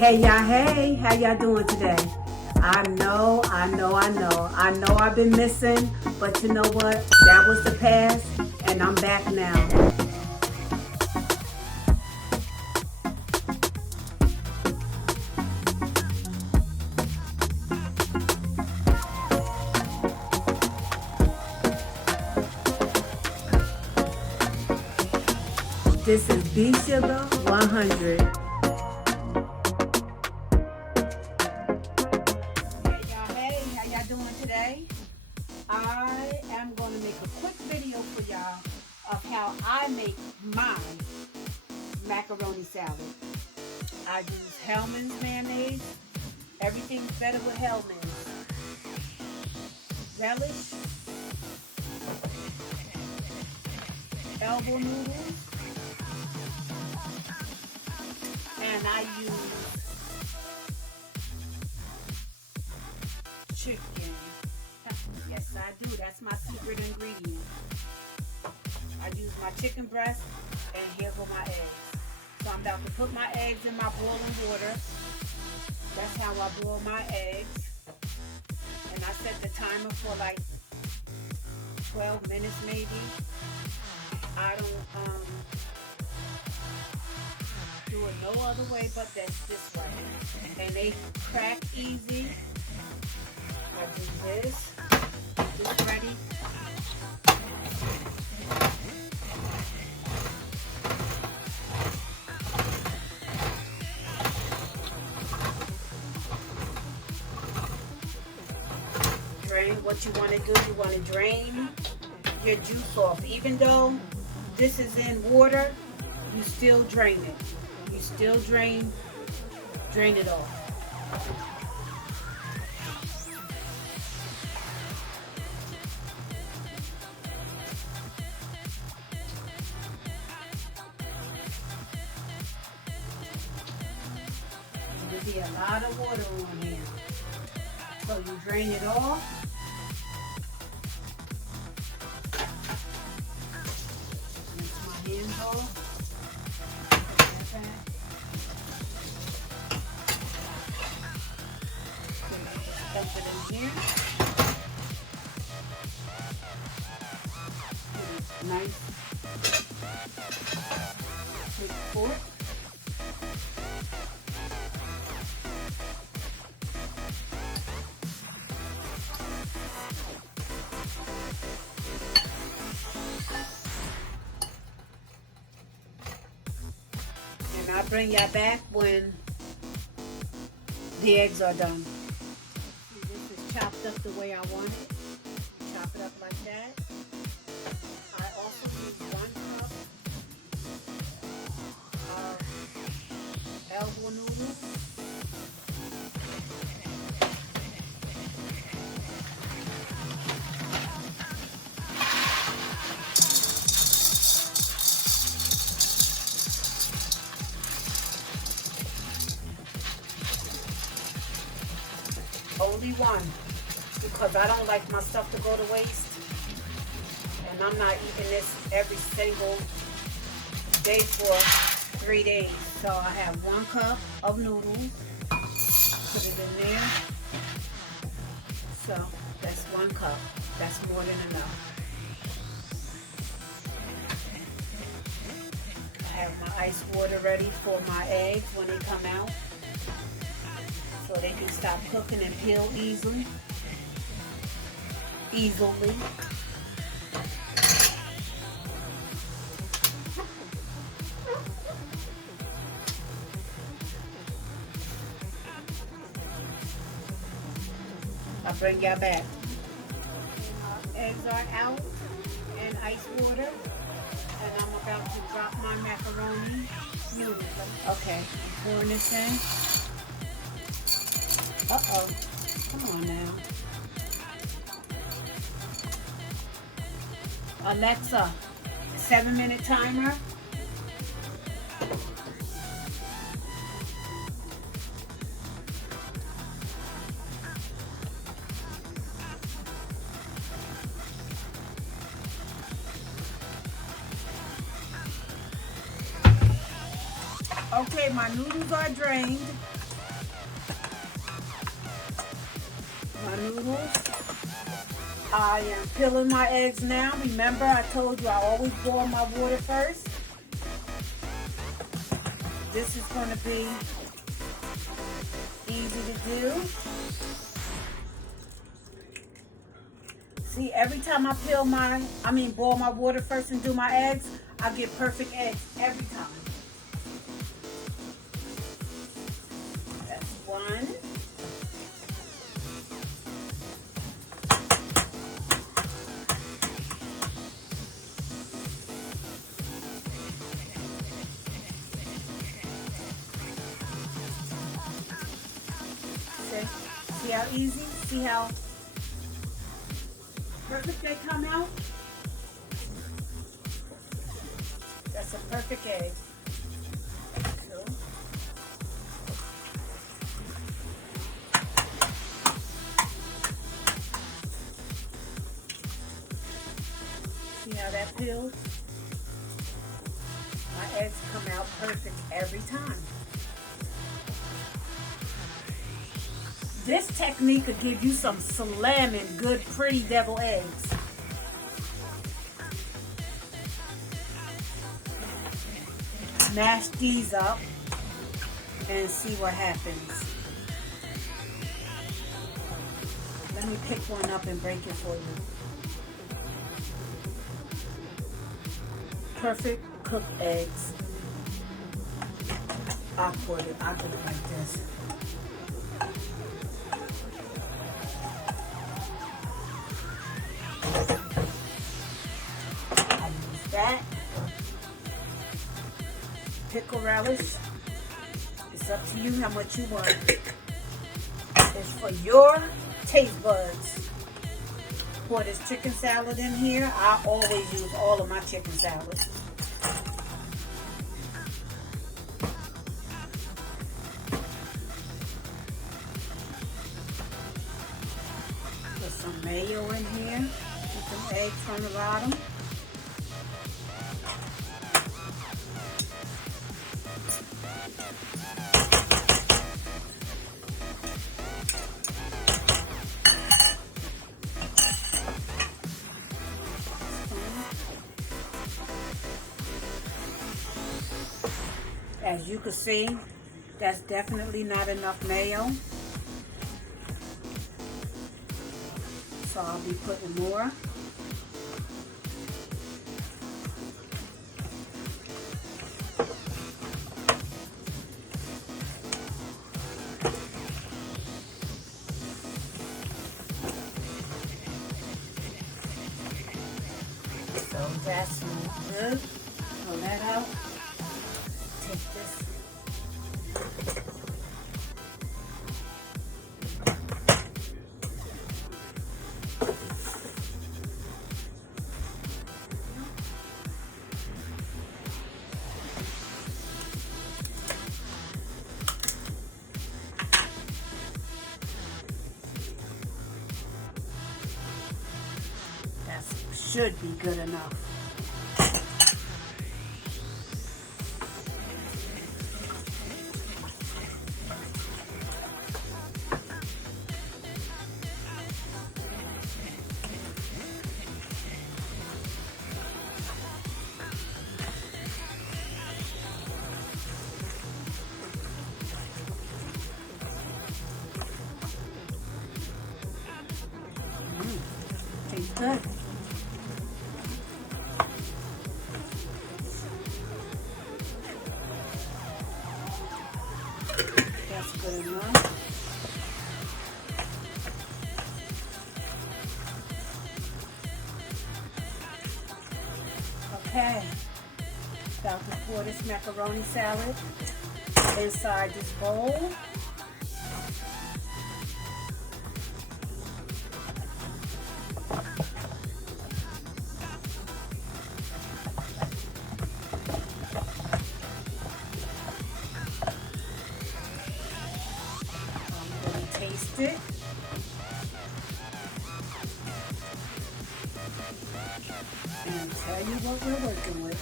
Hey y'all, hey, how y'all doing today? I know I've been missing, but you know what? That was the past, and I'm back now. This is B Sugar 100. Hey y'all, hey, how y'all doing today? I am going to make a quick video for y'all of how I make my macaroni salad. I use Hellman's mayonnaise. Everything's better with Hellman's. Relish, elbow noodles, and I use chicken. Yes, I do. That's my secret ingredient. I use my chicken breast, and here go my eggs. So I'm about to put my eggs in my boiling water. That's how I boil my eggs. And I set the timer for like 12 minutes maybe. I don't do it no other way but that's this way. And they crack easy. I do this. This ready. Drain what you want to do. You want to drain your juice off. Even though this is in water, you still drain it. You still drain it off. There'll be a lot of water on here. So you drain it off. Rinse my hands off. Okay. Dump it in here. Nice big fork. And I'll bring y'all back when the eggs are done. See, this is chopped up the way I want it. Chop it up like that. I also use 1 cup of elbow noodles. Only 1, because I don't like my stuff to go to waste, and I'm not eating this every single day for 3 days. So I have 1 cup of noodles, put it in there. So that's 1 cup. That's more than enough. I have my ice water ready for my eggs when they come out, so they can stop cooking and peel easily. I'll bring y'all back. Eggs are out in ice water, and I'm about to drop my macaroni noodles. Okay, I'm pouring this in. Uh-oh. Come on now. Alexa, 7-minute timer. Okay, my noodles are drained. I am peeling my eggs now. Remember, I told you I always boil my water first. This is going to be easy to do. See, every time I boil my water first and do my eggs, I get perfect eggs every time. That's one. See how easy? See how perfect they come out? That's a perfect egg. So, see how that peels? My eggs come out perfect every time. This technique will give you some slamming good pretty devil eggs. Mash these up and see what happens. Let me pick one up and break it for you. Perfect cooked eggs. I'll do it like this. That pickle relish, it's up to you how much you want. It's for your taste buds. Pour this chicken salad in here. I always use all of my chicken salad. Put some mayo in here. Put some eggs on the bottom. As you can see, that's definitely not enough mayo. So I'll be putting more. So that's good. Pull that out. Take this. That should be good enough. Tastes good. That's good enough. Okay. About to pour this macaroni salad inside this bowl. Taste it. And tell you what we're working with.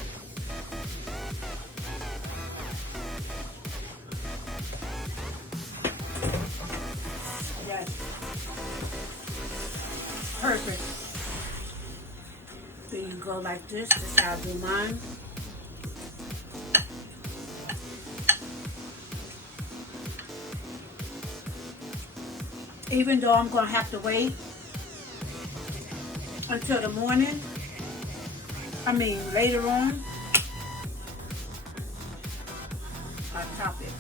Yes. Perfect. go like this. This is how I do mine. Even though I'm gonna have to wait until the morning, later on, I top it.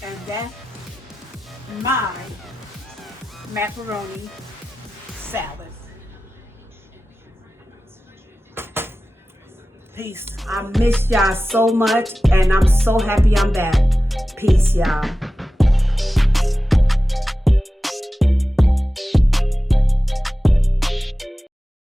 And that's my macaroni salad. Peace. I miss y'all so much, and I'm so happy I'm back. Peace, y'all.